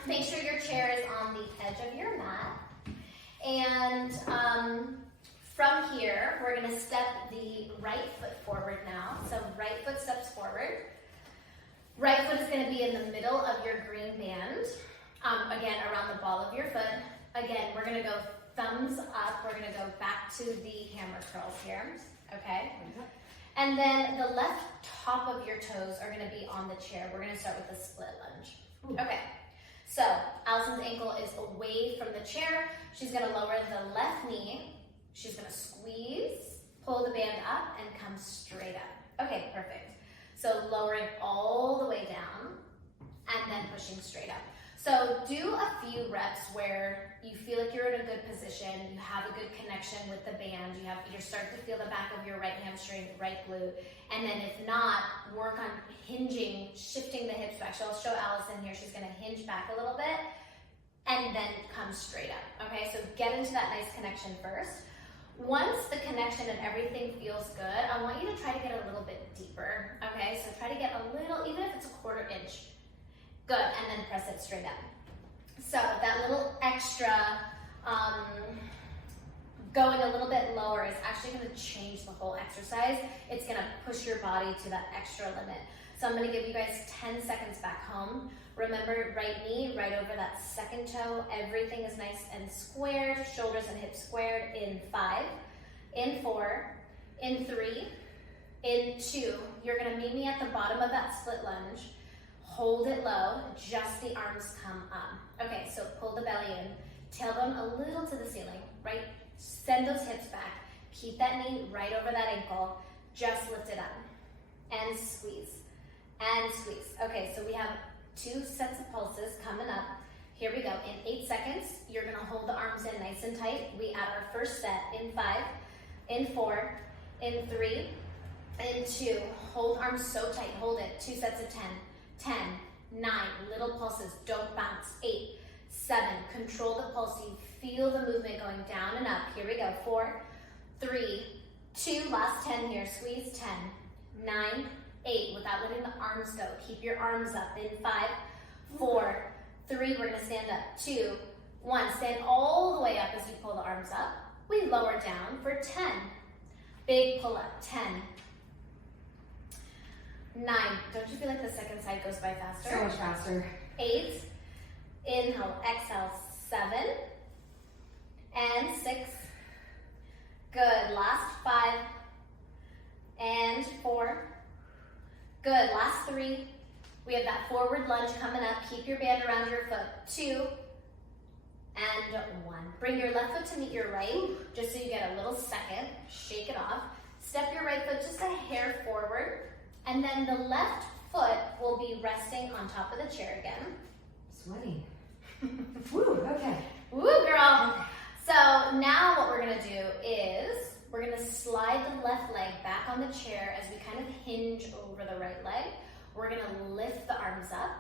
make sure your chair is on the edge of your mat. And from here, we're gonna step the right foot forward now. So right foot steps forward. Right foot is gonna be in the middle of your green band. Again, around the ball of your foot. Again, we're gonna go thumbs up. We're gonna go back to the hammer curls here, okay? And then the left top of your toes are gonna be on the chair. We're gonna start with the split lunge. Okay, so Allison's ankle is away from the chair. She's gonna lower the left knee. She's gonna squeeze, pull the band up, and come straight up. Okay, perfect. So lowering all the way down, and then pushing straight up. So do a few reps where you feel like you're in a good position, you have a good connection with the band, you're starting to feel the back of your right hamstring, right glute, and then if not, work on hinging, shifting the hips back. So I'll show Allison here, she's gonna hinge back a little bit, and then come straight up, okay? So get into that nice connection first. Once the connection and everything feels good, I want you to try to get a little bit deeper, okay? So try to get a little, even if it's a 1/4 inch. Good, and then press it straight up. So that little extra going a little bit lower is actually gonna change the whole exercise. It's gonna push your body to that extra limit. So I'm gonna give you guys 10 seconds back home. Remember, right knee right over that second toe. Everything is nice and squared, shoulders and hips squared in 5, in 4, in 3, in 2. You're gonna meet me at the bottom of that split lunge. Hold it low, just the arms come up. Okay, so pull the belly in, tailbone a little to the ceiling, right? Send those hips back. Keep that knee right over that ankle. Just lift it up and squeeze and squeeze. Okay, so we have 2 sets of pulses coming up. Here we go. In 8 seconds, you're gonna hold the arms in nice and tight. We add our first set in 5, in 4, in 3, in 2. Hold arms so tight, hold it. 2 sets of 10. 10, 9, little pulses, don't bounce. 8, 7, control the pulse. You feel the movement going down and up. Here we go. 4, 3, 2, last 10 here. Squeeze 10, 9, 8, without letting the arms go. Keep your arms up in 5, 4, 3, we're gonna stand up. 2, 1, stand all the way up as you pull the arms up. We lower down for 10. Big pull up, 10, 9, don't you feel like the second side goes by faster? So much faster. 8, inhale, exhale, 7, and 6. Good, last 5, Good, last 3. We have that forward lunge coming up. Keep your band around your foot. 2 and 1. Bring your left foot to meet your right, just so you get a little second. Shake it off. Step your right foot just a hair forward, and then the left foot will be resting on top of the chair again. Sweaty. Woo, okay. Woo, girl. Okay. So now what we're gonna do is we're gonna slide the left leg back on the chair as we kind of hinge over the right leg. We're gonna lift the arms up.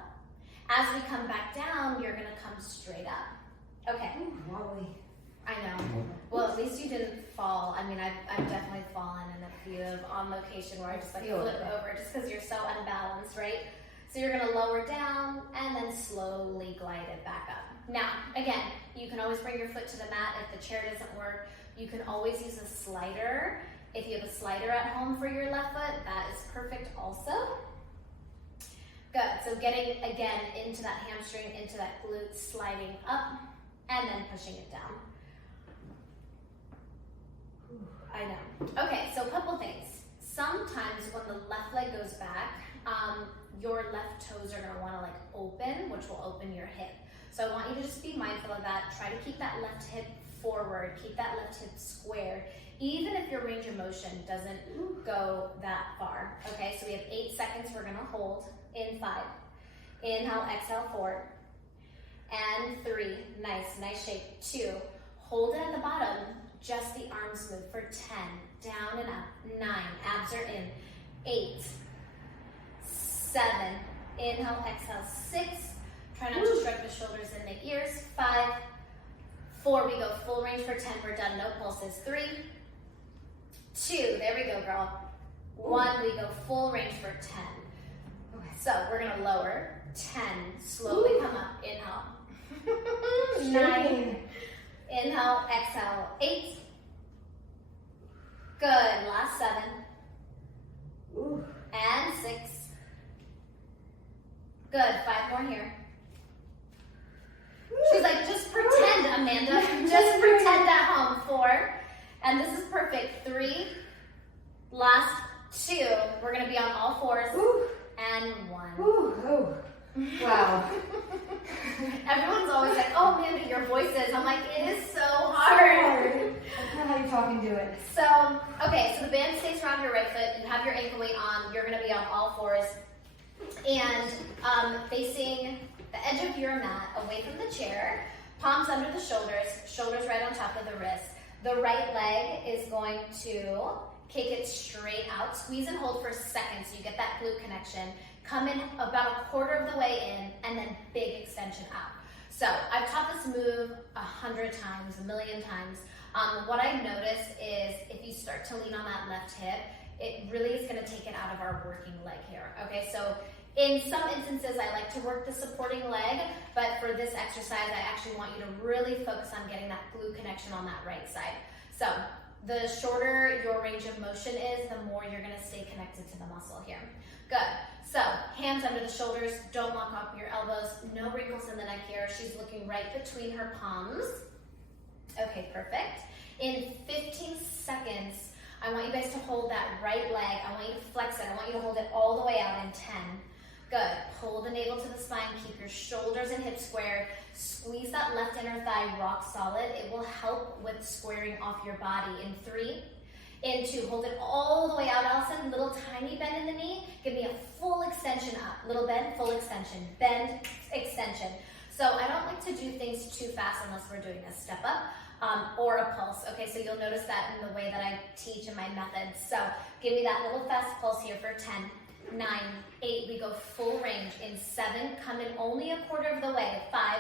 As we come back down, you're gonna come straight up. Okay. Ooh, wobbly. I know. Well, at least you didn't fall. I mean, I've definitely fallen in a few of on location where I just like flip over just because you're so unbalanced, right? So you're gonna lower down and then slowly glide it back up. Now, again, you can always bring your foot to the mat if the chair doesn't work. You can always use a slider. If you have a slider at home for your left foot, that is perfect also. Good, so getting again into that hamstring, into that glute, sliding up and then pushing it down. I know. Okay, so a couple things. Sometimes when the left leg goes back, your left toes are gonna wanna like open, which will open your hip. So I want you to just be mindful of that. Try to keep that left hip forward, keep that left hip squared, even if your range of motion doesn't go that far. Okay, so we have 8 seconds we're gonna hold in 5. Inhale, exhale, 4. And 3, nice shape. 2, hold it at the bottom, just the arms move for 10, down and up. 9, abs are in. 8, 7, inhale, exhale, 6. Try not to shrug the shoulders in the ears. 5, 4, we go full range for 10, we're done, no pulses. 3, 2, there we go, girl. 1, we go full range for 10. Okay, so we're gonna lower. 10, slowly come up, inhale. 9, inhale, exhale, 8. Good, last 7. And 6. Good, 5 more here. She's like, just pretend, Amanda. Just pretend at home. 4. And this is perfect. 3. Last 2. We're going to be on all 4s. And 1. Wow. Everyone's always like, oh, Amanda, your voices. I'm like, it is so hard. That's not how you talk and do it. So, okay, so the band stays around your right foot. You have your ankle weight on. You're going to be on all 4s. And facing the edge of your mat, away from the chair, palms under the shoulders, shoulders right on top of the wrists. The right leg is going to kick it straight out. Squeeze and hold for seconds so you get that glute connection. Come in about a quarter of the way in, and then big extension out. So I've taught this move 100 times, a million times. What I've noticed is if you start to lean on that left hip, it really is going to take it out of our working leg here. Okay, so in some instances, I like to work the supporting leg, but for this exercise, I actually want you to really focus on getting that glute connection on that right side. So the shorter your range of motion is, the more you're going to stay connected to the muscle here. Good. So hands under the shoulders, don't lock up your elbows, no wrinkles in the neck here. She's looking right between her palms. Okay, perfect. In 15 seconds, I want you guys to hold that right leg. I want you to flex it. I want you to hold it all the way out in 10. Good. Pull the navel to the spine. Keep your shoulders and hips squared. Squeeze that left inner thigh rock solid. It will help with squaring off your body. In 3, in 2, hold it all the way out, Allison. Little tiny bend in the knee. Give me a full extension up. Little bend, full extension. Bend, extension. So I don't like to do things too fast unless we're doing a step up or a pulse. Okay, so you'll notice that in the way that I teach in my methods. So give me that little fast pulse here for 10, 9, 8, we go full range. In 7, come in only a quarter of the way. 5,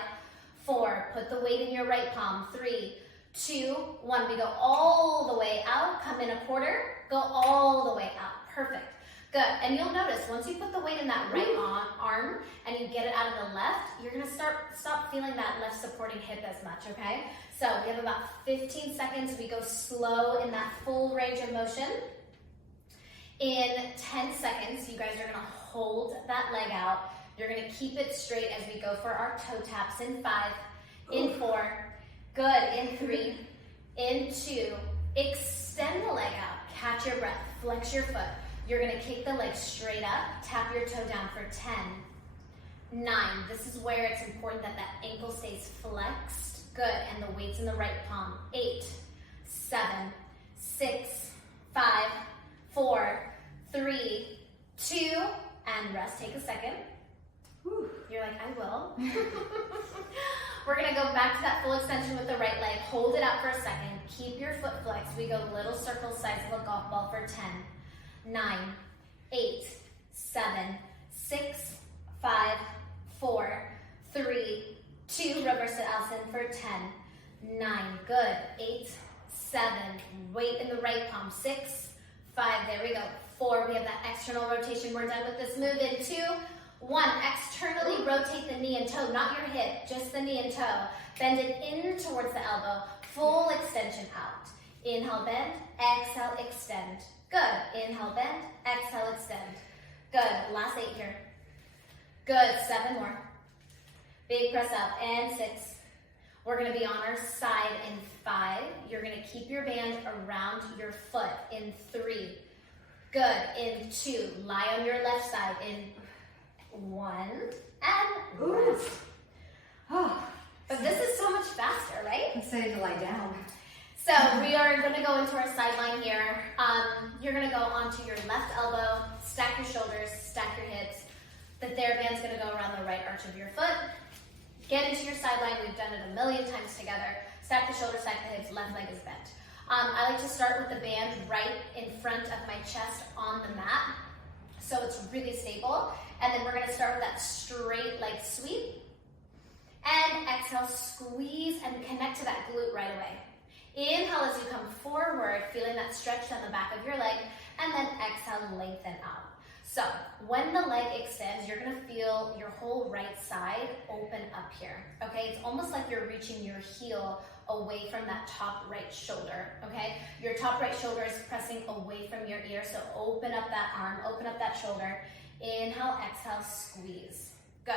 4, put the weight in your right palm. 3, 2, 1, we go all the way out, come in a quarter, go all the way out. Perfect. Good. And you'll notice once you put the weight in that right arm and you get it out of the left, you're going to stop feeling that left supporting hip as much, okay? So we have about 15 seconds. We go slow in that full range of motion. In 10 seconds, you guys are going to hold that leg out. You're going to keep it straight as we go for our toe taps. In 5, in 4, good. In 3, in 2, extend the leg out. Catch your breath. Flex your foot. You're gonna kick the leg straight up, tap your toe down for 10, 9. This is where it's important that that ankle stays flexed. Good, and the weight's in the right palm. 8, 7, 6, 5, 4, 3, 2, and rest. Take a second. Whew. You're like, I will. We're gonna go back to that full extension with the right leg. Hold it out for a second. Keep your foot flexed. We go little circle size of a golf ball for 10, 9, 8, 7, 6, 5, 4, 3, 2. Reverse it, Allison, for 10, 9. Good. 8, 7. Weight in the right palm. 6, 5. There we go. 4. We have that external rotation. We're done with this move in 2, 1. Externally rotate the knee and toe, not your hip, just the knee and toe. Bend it in towards the elbow. Full extension out. Inhale, bend. Exhale, extend. Good. Inhale, bend. Exhale, extend. Good. Last 8 here. Good. 7 more. Big press up. And 6. We're going to be on our side in 5. You're going to keep your band around your foot in 3. Good. In 2. Lie on your left side in 1. And rest. Oh, But this is so much faster, right? I'm excited to lie down. So we are going to go into our sideline here. You're going to go onto your left elbow, stack your shoulders, stack your hips. The TheraBand's going to go around the right arch of your foot. Get into your sideline. We've done it a million times together. Stack the shoulders, stack the hips, left leg is bent. I like to start with the band right in front of my chest on the mat, so it's really stable. And then we're going to start with that straight leg sweep. And exhale, squeeze and connect to that glute right away. Inhale as you come forward, feeling that stretch down the back of your leg, and then exhale, lengthen out. So when the leg extends, you're gonna feel your whole right side open up here, okay? It's almost like you're reaching your heel away from that top right shoulder, okay? Your top right shoulder is pressing away from your ear, so open up that arm, open up that shoulder. Inhale, exhale, squeeze. Good.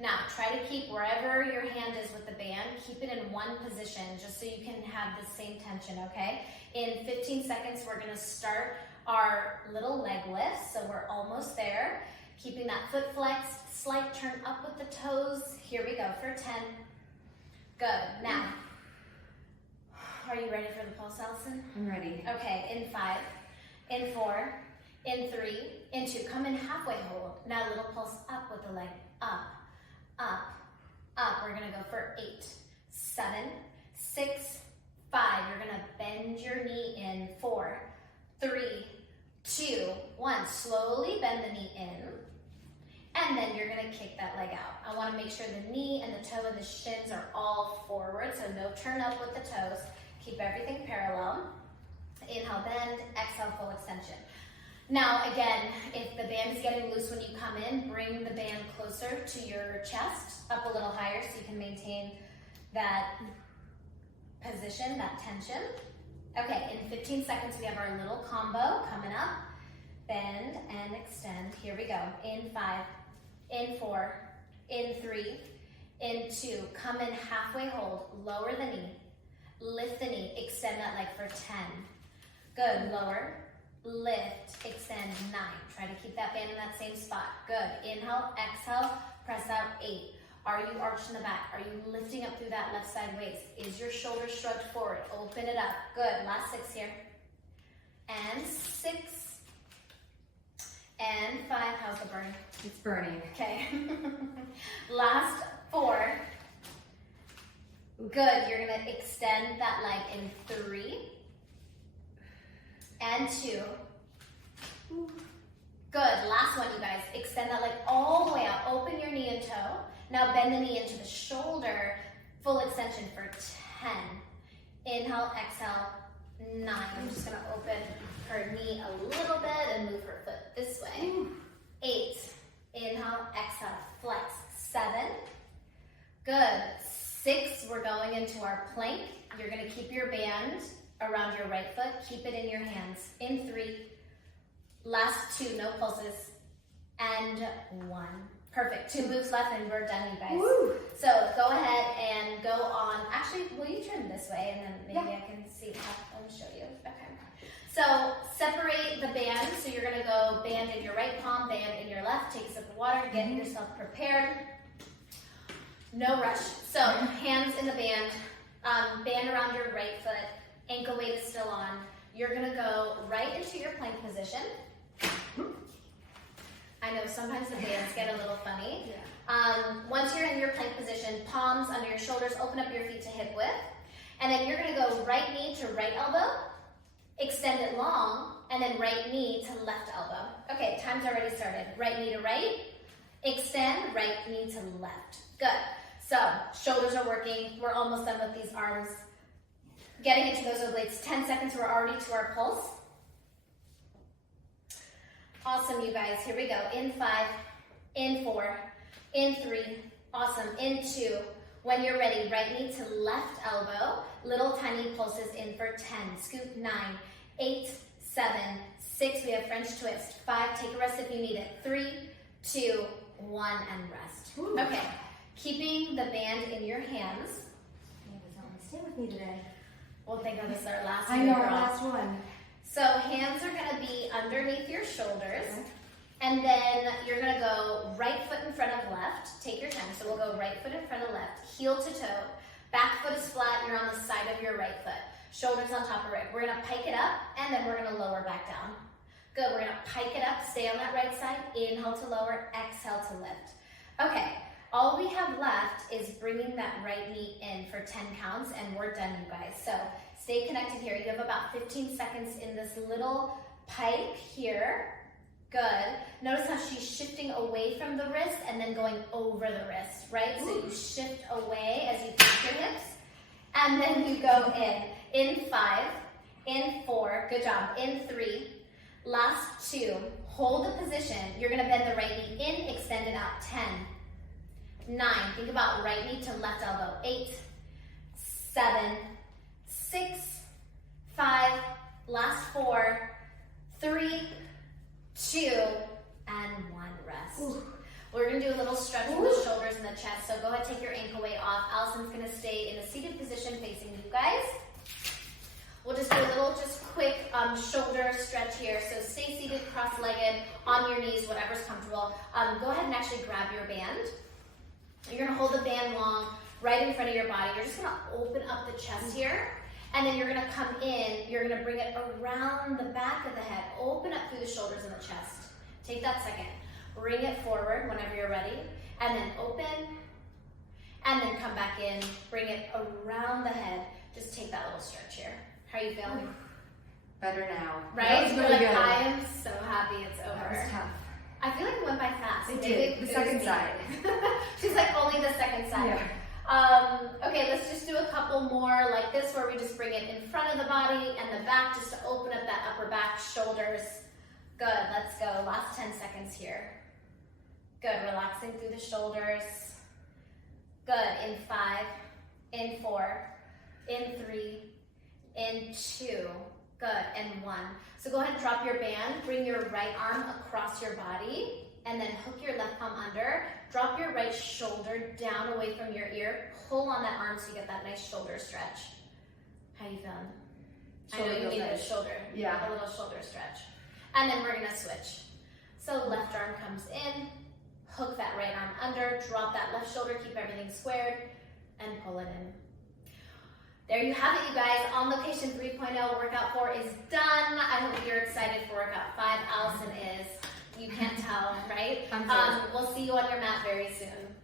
Now, try to keep wherever your hand is with the band, keep it in one position just so you can have the same tension, okay? In 15 seconds, we're gonna start our little leg lift, so we're almost there. Keeping that foot flexed, slight turn up with the toes. Here we go for 10. Good. Now, are you ready for the pulse, Allison? I'm ready. Okay, in 5, in 4, in 3, in 2. Come in halfway hold. Now little pulse up with the leg. Up, up, up. We're gonna go for 8, 7, 6, 5. You're gonna bend your knee in. 4, 3, 2, 1. Slowly bend the knee in. And then you're gonna kick that leg out. I wanna make sure the knee and the toe and the shins are all forward, so no turn up with the toes. Keep everything parallel. Inhale, bend, exhale, full extension. Now, again, if the band is getting loose when you come in, bring the band closer to your chest, up a little higher so you can maintain that position, that tension. Okay, in 15 seconds, we have our little combo coming up. Bend and extend. Here we go. In 5, in 4, in 3, in 2. Come in halfway hold. Lower the knee. Lift the knee. Extend that leg for 10. Good. Lower. Lift, extend, 9. Try to keep that band in that same spot. Good. Inhale, exhale, press out, 8. Are you arched in the back? Are you lifting up through that left side waist? Is your shoulder shrugged forward? Open it up. Good. Last 6 here. And 6. And 5. How's the burn? It's burning. Okay. Last 4. Good. You're going to extend that leg in 3. And 2. Good. Last one, you guys. Extend that leg all the way out. Open your knee and toe. Now bend the knee into the shoulder. Full extension for 10. Inhale, exhale, 9. I'm just going to open her knee a little bit and move her foot this way. 8. Inhale, exhale, flex. 7. Good. 6. We're going into our plank. You're going to keep your band around your right foot. Keep it in your hands. In 3. Last 2, no pulses. And 1. Perfect. 2 moves left and we're done, you guys. Woo. So go ahead and go on. Actually, will you turn this way and then maybe I can see how. Let me show you. Okay. So separate the band. So you're gonna go band in your right palm, band in your left. Take a sip of water, get yourself prepared. No rush. So hands in the band, band around your right foot, ankle weight is still on. You're gonna go right into your plank position. I know sometimes the bands get a little funny. Once you're in your plank position, palms under your shoulders, open up your feet to hip width. And then you're gonna go right knee to right elbow, extend it long, and then right knee to left elbow. Okay, time's already started. Right knee to right, extend, right knee to left. Good. So, shoulders are working. We're almost done with these arms. Getting into those obliques. 10 seconds, we're already to our pulse. Awesome, you guys. Here we go. In 5, in 4, in 3. Awesome. In 2. When you're ready, right knee to left elbow. Little tiny pulses in for 10. Scoop 9, 8, 7, 6. We have French twist. 5. Take a rest if you need it. 3, 2, 1, and rest. Ooh. Okay. Keeping the band in your hands. Stay with me today. Well, thank God this is our last I one, know, girl. our last one. So hands are gonna be underneath your shoulders. And then you're gonna go right foot in front of left. Take your time. So we'll go right foot in front of left, heel to toe. Back foot is flat, you're on the side of your right foot. Shoulders on top of right. We're gonna pike it up, and then we're gonna lower back down. Good, we're gonna pike it up, stay on that right side. Inhale to lower, exhale to lift. Okay, all we have left is bringing that right knee in for 10 counts, and we're done, you guys. So stay connected here. You have about 15 seconds in this little pike here. Good. Notice how she's shifting away from the wrist and then going over the wrist, right? So you shift away as you push your hips, and then you go in. In 5, in 4, good job. In 3, last 2. Hold the position. You're gonna bend the right knee in, extend it out. 10, 9, think about right knee to left elbow. 8, 7, 6, 5, last 4, 3, 2, and 1, rest. Ooh. We're gonna do a little stretch with the shoulders and the chest, so go ahead, take your ankle weight off. Allison's gonna stay in a seated position facing you guys. We'll just do a little, just quick shoulder stretch here. So stay seated, cross-legged, on your knees, whatever's comfortable. Go ahead and actually grab your band. You're gonna hold the band long, right in front of your body. You're just gonna open up the chest here. And then you're gonna come in, you're gonna bring it around the back of the head. Open up through the shoulders and the chest. Take that second. Bring it forward whenever you're ready. And then open. And then come back in. Bring it around the head. Just take that little stretch here. How are you feeling? Better now. Right? That was You're really like, good. I am so happy it's over. That was tough. I feel like it went by fast. It Maybe did. The was second me. side. She's like, only the second side. Yeah. Okay, let's just do a couple more like this where we just bring it in front of the body and the back just to open up that upper back, shoulders. Good, let's go. Last 10 seconds here. Good, relaxing through the shoulders. Good, in 5, in 4, in 3, in 2. Good, and 1. So go ahead and drop your band, bring your right arm across your body, and then hook your left palm under. Drop your right shoulder down away from your ear. Pull on that arm so you get that nice shoulder stretch. How you feeling? I know you need a shoulder, Yeah. a little shoulder stretch. And then we're gonna switch. So left arm comes in, hook that right arm under, drop that left shoulder, keep everything squared, and pull it in. There you have it, you guys. On Location 3.0, workout 4 is done. I hope you're excited for workout 5. Allison is. You can't tell, right? I'm so We'll see you on your mat very soon.